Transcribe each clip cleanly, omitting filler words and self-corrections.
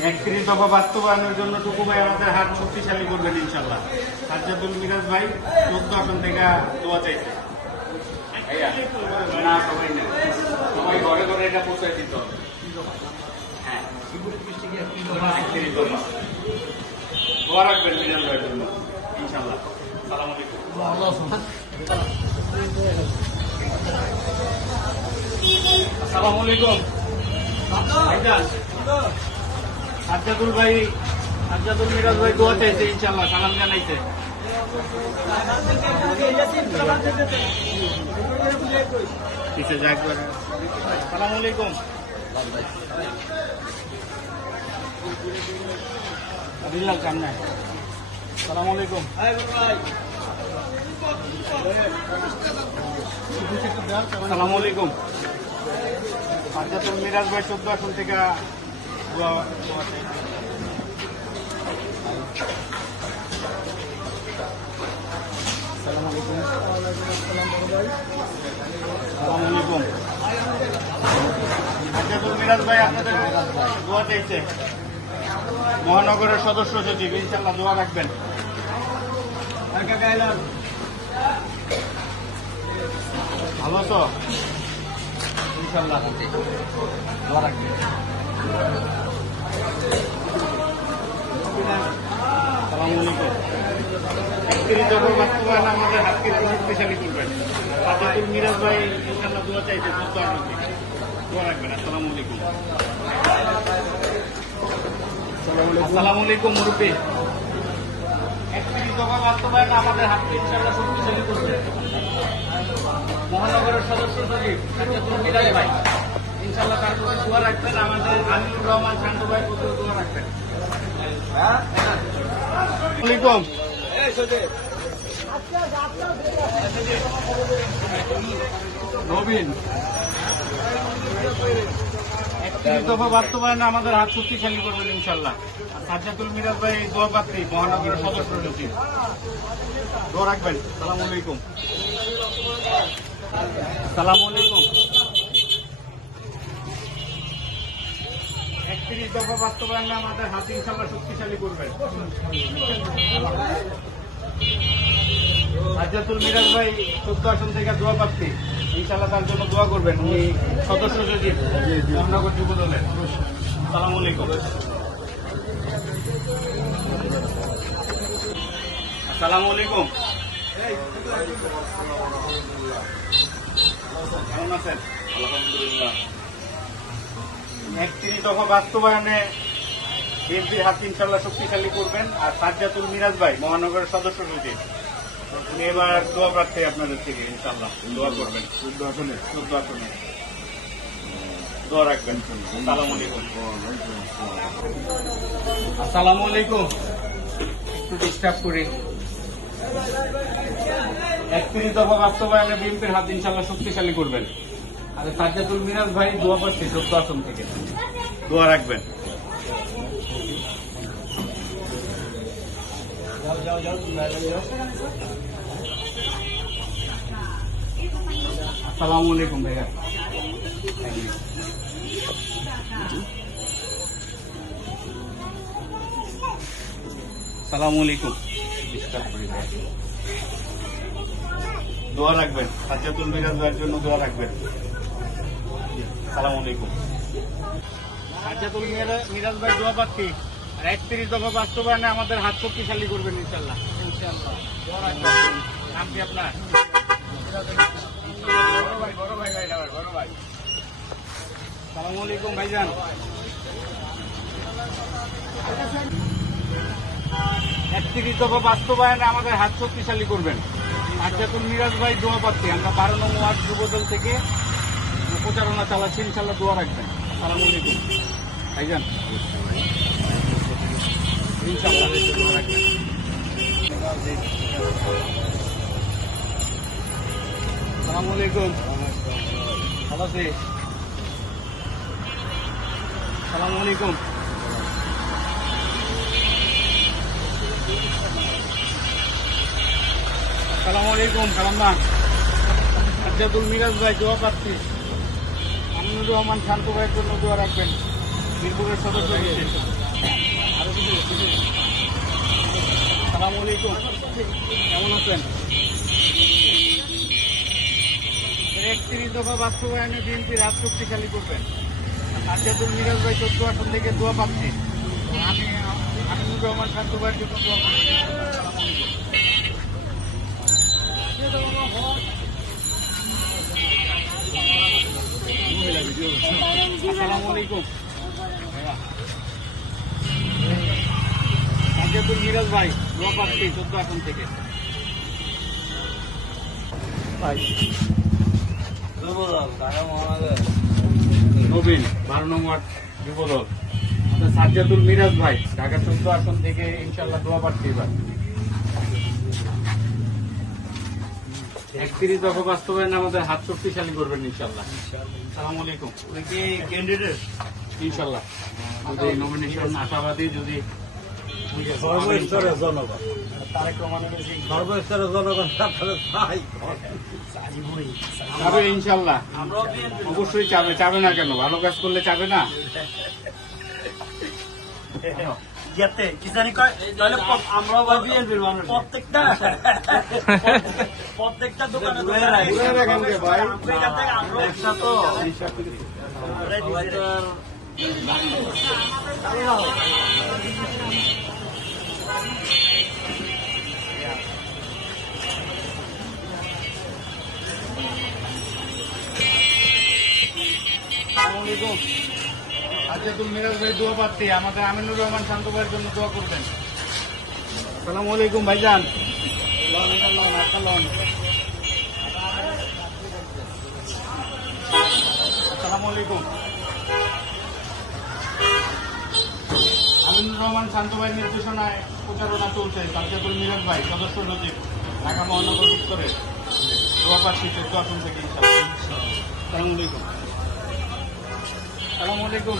31 দফা বাস্তবায়নের জন্য টুকু ভাই আমাদের হাত শক্তিশালী করবেন ইনশাল্লাহ। সাজ্জাদুল মিরাজ ভাই 14 আসন থেকে দোয়া চাইছে। না সবাই নেই, সবাই ঘরে ঘরে এটা পৌঁছায় দিতে হবে। হ্যাঁ 31 দফা দোয়া রাখবেন মিরাজ ভাইয়ের জন্য ইনশাল্লাহ। আসসালামু আলাইকুম। আসসালামু আলাইকুম ভাইজান। সাজ্জাদুল মিরাজ ভাই দোয়া চাইছে ইনশাল্লাহ, সালাম জানাইছে। আসসালামু আলাইকুম। আদিল্লাহ কান্না। আসসালামু আলাইকুম। আসসালামু আলাইকুম। সাজ্জাদুল মিরাজ ভাই 14 আসন থেকে দোয়া চাইছে। আসসালামু আলাইকুম। সাজ্জাদুল মিরাজ ভাই আপনাদের দোয়া চাইছে, মহানগরের সদস্য সচিব ইনশাল্লাহ দোয়া রাখবেন। ভালো তো ইনশাল্লাহ দোয়া রাখবেন। আসসালামু আলাইকুম। 31 দফা বাস্তবায়ন আমাদের হাতকে শক্তিশালী করবেন। সাজ্জাদুল মিরাজ ভাই ইনশাল্লাহ দোয়া চাইছে, দোয়া রাখবেন। আসসালামু আলাইকুম। আসসালামু আলাইকুম মুরব্বী। 31 দফা বাস্তবায়ন আমাদের হাতকে ইনশাল্লাহ শক্তিশালী করবে। মহানগরের সদস্য সচিব সাজ্জাদুল মিরাজ ভাই ইনশাল্লাহ তার প্রতি দোয়া রাখবেন। আমাদের আমিনুর রহমান শান্ত ভাই প্রতি দোয়া রাখবেন। আসসালামু আলাইকুম। নবীন 31 দফা বাস্তবায়নে আমাদের হাত শক্তিশালী করবেন ইনশাল্লাহ। আর সাজ্জাদুল মিরাজ ভাই দোয়া পাত্রী, মহানগরের সদস্য সচিব দোয়া রাখবেন। আসসালামু আলাইকুম। আসসালামু আলাইকুম। 31 দফা বাস্তবায়নে আমাদের হাত ইনশাল্লাহ শক্তিশালী করবেন। সাজ্জাদুল মিরাজ ভাই 14 আসন থেকে দোয়া পাচ্ছি ইনশাল্লাহ, তার জন্য দোয়া করবেন। উনি সদস্য সচিব মহানগর যুব দলের। আসসালামু আলাইকুম। আসসালামু আলাইকুম। কেমন আছেন? আলহামদুলিল্লাহ। 31 দফা বাস্তবায়নে বিএনপির হাত ইনশাল্লাহ শক্তিশালী করবেন। আর সাজ্জাদুল মিরাজ ভাই মহানগরের সদস্য সচিব, উনি এবার দোয়া প্রার্থী আপনাদের থেকে ইনশাল্লাহ দোয়া করবেন। 14 আসনে দোয়া রাখবেন। আসসালামু আলাইকুম। আসসালামু আলাইকুম। একটু ডিস্টার্ব করি। 31 দফা বাস্তবায়নে বিএনপির হাত ইনশাল্লাহ শক্তিশালী করবেন। আর সাজ্জাদুল মিরাজ ভাই দোয়া পাচ্ছি 14 আসন থেকে দোয়া রাখবেন। আসসালামু আলাইকুম ভাইয়া। আসসালামু আলাইকুম। দোয়া রাখবেন, সাজ্জাদুল মিরাজ ভাইয়ের জন্য দোয়া রাখবেন। আসসালামু আলাইকুম। সাজ্জাদুল মিরাজ ভাই দোয়া পাচ্ছি। আর 31 দফা বাস্তবায়নে আমাদের হাত শক্তিশালী করবেন ইনশাল্লাহ। দোয়া রাখবেন। নাম কি আপনার? বড় ভাই। আসসালামু আলাইকুম ভাইজান। 31 দফা বাস্তবায়নে আমাদের হাত শক্তিশালী করবেন। সাজ্জাদুল মিরাজ ভাই দোয়া পাচ্ছি। আমরা 12 নং ওয়ার্ড যুবদল থেকে প্রচারণা চালাচ্ছি ইনশাল্লাহ, দোয়া রাখবেন। আসসালামু আলাইকুম ভাইজান। ইনশাল্লাহ দোয়া রাখবেন। আসসালামু আলাইকুম। ভালো আছি। আসসালামু আলাইকুম। আসসালামু আলাইকুম কালাম্মা। সাজ্জাদুল মিরাজ ভাই দোয়া পাচ্ছি। আমিনুর রহমান শান্ত ভাইয়ের জন্য দোয়া রাখবেন। মিরপুরের সদস্য হয়েছে। আসসালামু আলাইকুম, কেমন আছেন? 31 দফা বাস্তবায়নে বিএনপির হাত শক্তিশালী করবেন। সাজ্জাদুল মিরাজ ভাই 14 আসন থেকে দোয়া পাচ্ছি। আমি আমিনুর রহমান শান্ত ভাইয়ের জন্য দোয়া করছি। আসসালামু আলাইকুম, সাজ্জাদুল মিরাজ ভাই দোয়া পাচ্ছি 14 আসন থেকে। নবীন 12 নং ওয়ার্ড যুবদল সাজ্জাদুল মিরাজ ভাই ঢাকা 14 আসন থেকে ইনশাল্লাহ দোয়া পাচ্ছি। এবার 31 দফা বাস্তবায়ন আমাদের হাত শক্তিশালী করবেন ইনশাল্লাহ। আসসালামু আলাইকুম, ক্যান্ডিডেট ইনশাল্লাহ যদি নমিনেশন আশাবাদী, যদি সর্বস্তরের জনগণ তারেক রহমানের সর্বস্তরের জনগণ আপনাদের চাই চাবে ইনশাল্লাহ, অবশ্যই চাবে। চাবে না কেন? ভালো কাজ করলে চাবে না? ইয়াতে কি জানি কয় তাহলে আমরাও বা বিএনপির মানুষ প্রত্যেকটা দোকানে ব্যবসা তো সাজ্জাদুল মিরাজ ভাই দোয়া পাচ্ছি। আমাদের আমিনুর রহমান শান্ত ভাইয়ের জন্য দোয়া করবেন। আসসালামু আলাইকুম ভাইজান। আসসালামু আলাইকুম। আমিনুর রহমান শান্ত ভাইয়ের নির্দেশনায় প্রচারণা চলছে। সাজ্জাদুল মিরাজ ভাই সদস্য সচিব, ঢাকা মহানগর উত্তরের দোয়া পাচ্ছি 14 আসন থেকে ইনশাআল্লাহ। আসসালামু আলাইকুম। আসসালামু আলাইকুম।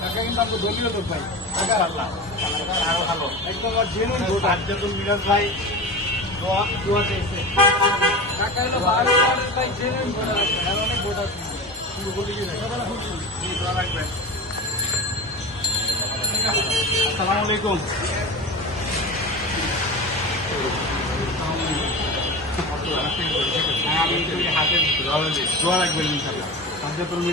কাকা কিন্তু আপনার দলীয় লোক ভাই, আরো ভালো একদম জেনুইন ভোট। সাজ্জাদুল মিরাজ ভাই দোয়া চাইছে। কাকা হলো ভাই জেনুইন ভোট আছে, আর অনেক ভোট আছে, কিন্তু বলি কি দোয়া রাখবেন। আসসালামু আলাইকুম। আমি হাতে দোয়া রাখবেন ইনশাআল্লাহ। সাজ্জাদুল